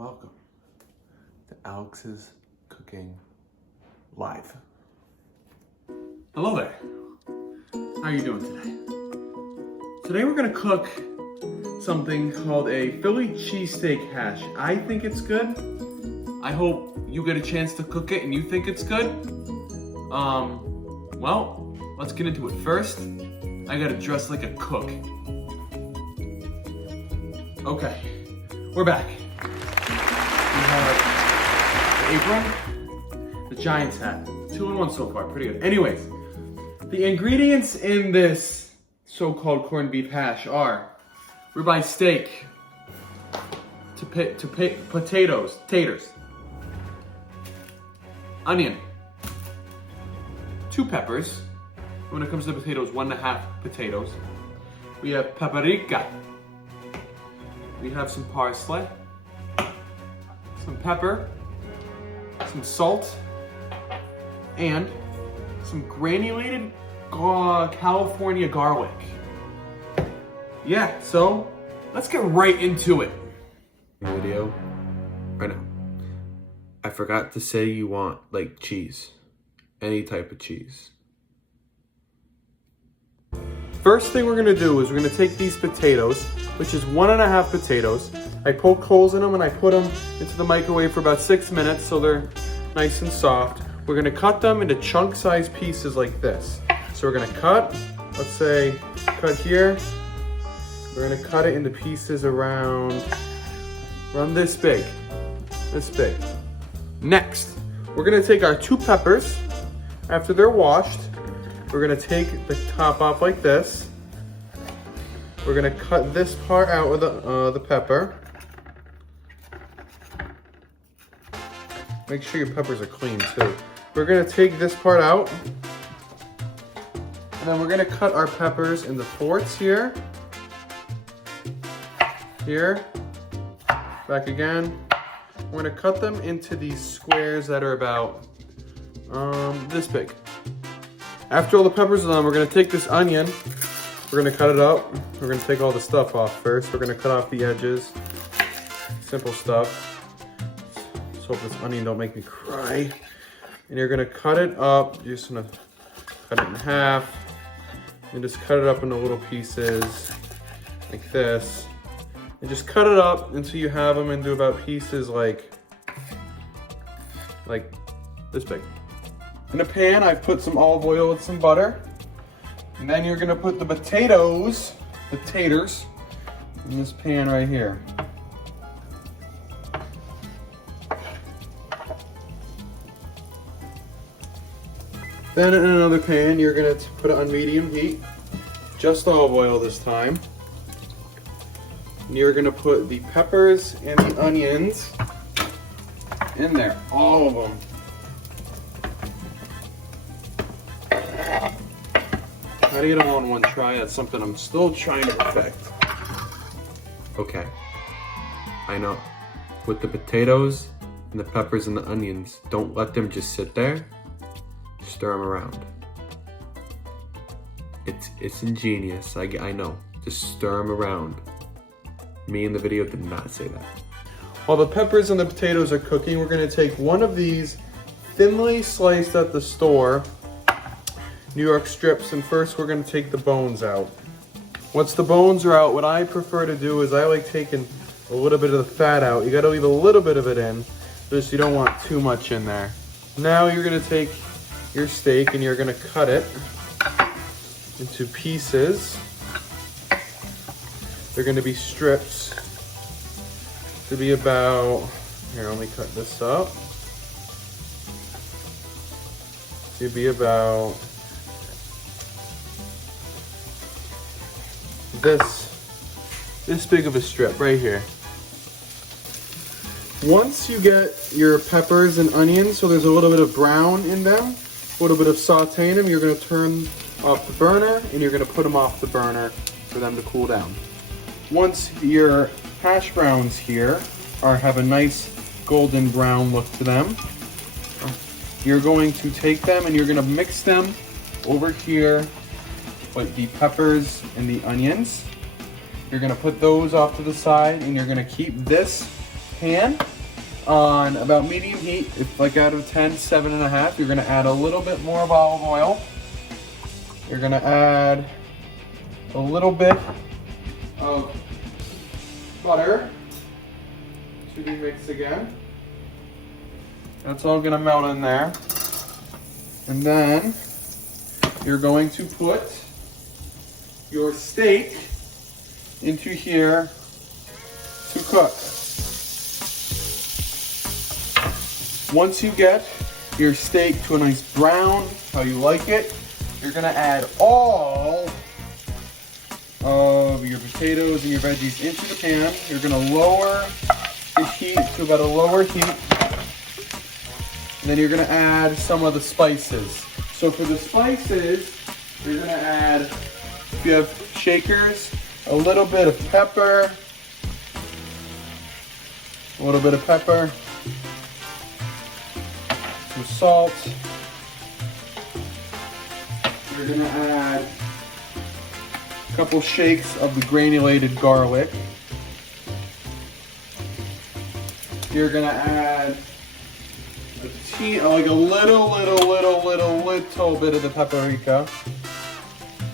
Welcome to Alex's Cooking Live. Hello there. How are you doing today? Today we're gonna cook something called a Philly Cheesesteak Hash. I think it's good. I hope you get a chance to cook it and you think it's good. Well, let's get into it. First, I gotta dress like a cook. Okay, we're back. We have the apron, the Giants hat. 2-in-1 so far, pretty good. Anyways, the ingredients in this so-called corned beef hash are ribeye steak, potatoes, taters, onion, 2 peppers. When it comes to potatoes, 1.5 potatoes. We have paprika. We have some parsley, some pepper, some salt, and some granulated California garlic. Yeah, so let's get right into it. Video right now. I forgot to say you want like cheese, any type of cheese. First thing we're gonna do is we're gonna take these potatoes, which is 1.5 potatoes. I poke holes in them and I put them into the microwave for about 6 minutes so they're nice and soft. We're gonna cut them into chunk-sized pieces like this. So we're gonna cut, let's say, cut here. We're gonna cut it into pieces around this big, Next, we're gonna take our 2 peppers. After they're washed, we're gonna take the top off like this. We're gonna cut this part out with the pepper. Make sure your peppers are clean too. We're gonna take this part out. And then we're gonna cut our peppers into fourths here. Here, back again. We're gonna cut them into these squares that are about this big. After all the peppers are done, we're gonna take this onion, we're gonna cut it up. We're gonna take all the stuff off first. We're gonna cut off the edges. Simple stuff. Let's hope this onion don't make me cry. And you're gonna cut it up. You're just gonna cut it in half. And just cut it up into little pieces like this. And just cut it up until you have them into about pieces like this big. In a pan, I've put some olive oil with some butter. And then you're gonna put the taters, in this pan right here. Then in another pan, you're gonna put it on medium heat, just olive oil this time. And you're gonna put the peppers and the onions in there, all of them. How to get them all in one try, that's something I'm still trying to perfect. Okay, I know. With the potatoes and the peppers and the onions, don't let them just sit there. Stir them around. It's ingenious, I know. Just stir them around. Me in the video did not say that. While the peppers and the potatoes are cooking, we're gonna take one of these thinly sliced at the store New York strips, and first we're gonna take the bones out. Once the bones are out, what I prefer to do is I like taking a little bit of the fat out. You gotta leave a little bit of it in, just you don't want too much in there. Now you're gonna take your steak and you're gonna cut it into pieces. They're gonna be strips to be about, here, let me cut this up. To be about this big of a strip right here. Once you get your peppers and onions, so there's a little bit of brown in them, a little bit of saute in them, you're gonna turn off the burner and you're gonna put them off the burner for them to cool down. Once your hash browns here have a nice golden brown look to them, you're going to take them and you're gonna mix them over here with the peppers and the onions. You're gonna put those off to the side and you're gonna keep this pan on about medium heat. If like out of 10, 7.5. You're gonna add a little bit more of olive oil. You're gonna add a little bit of butter to be mixed again. That's all gonna melt in there. And then you're going to put your steak into here to cook. Once you get your steak to a nice brown, how you like it, you're gonna add all of your potatoes and your veggies into the pan. You're gonna lower the heat to about a lower heat. And then you're gonna add some of the spices. So for the spices, you're gonna add, if you have shakers, a little bit of pepper, some salt. You're gonna add a couple shakes of the granulated garlic. You're gonna add like a little bit of the paprika.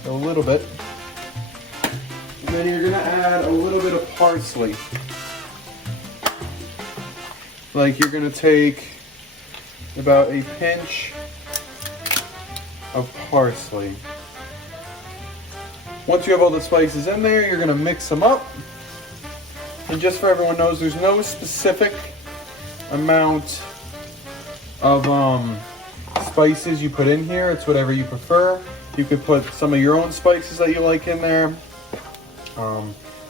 A little bit. And then you're gonna add a little bit of parsley. Like you're gonna take about a pinch of parsley. Once you have all the spices in there, you're gonna mix them up. And just so everyone knows, there's no specific amount of spices you put in here. It's whatever you prefer. You could put some of your own spices that you like in there.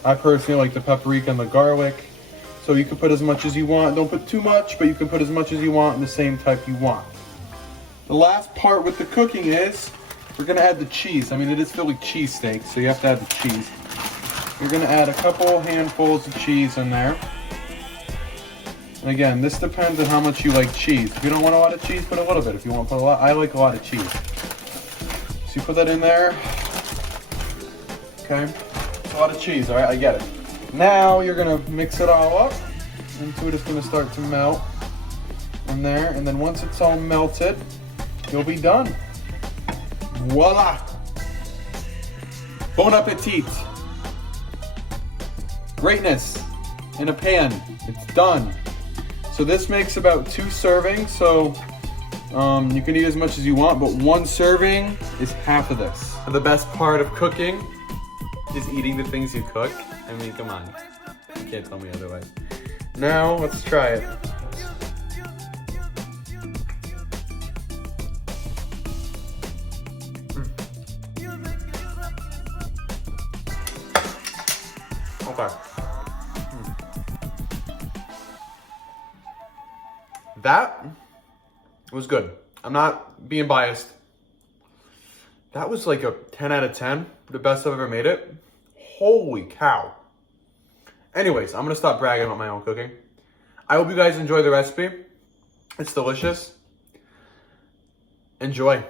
I personally like the paprika and the garlic. So you can put as much as you want. Don't put too much, but you can put as much as you want in the same type you want. The last part with the cooking is we're gonna add the cheese. I mean, it is Philly cheesesteak, so you have to add the cheese. You're gonna add a couple handfuls of cheese in there. And again, this depends on how much you like cheese. If you don't want a lot of cheese, put a little bit. If you want to put a lot, I like a lot of cheese. So you put that in there. Okay, it's a lot of cheese, all right, I get it. Now you're gonna mix it all up until it's gonna start to melt in there. And then once it's all melted, you'll be done. Voila! Bon appetit! Greatness in a pan. It's done. So this makes about 2 servings, so you can eat as much as you want, but 1 serving is half of this. The best part of cooking is eating the things you cook. I mean, come on. You can't tell me otherwise. Now, let's try it. Okay. That was good. I'm not being biased. That was like a 10 out of 10. The best I've ever made it. Holy cow. Anyways, I'm going to stop bragging about my own cooking. I hope you guys enjoy the recipe. It's delicious. Enjoy.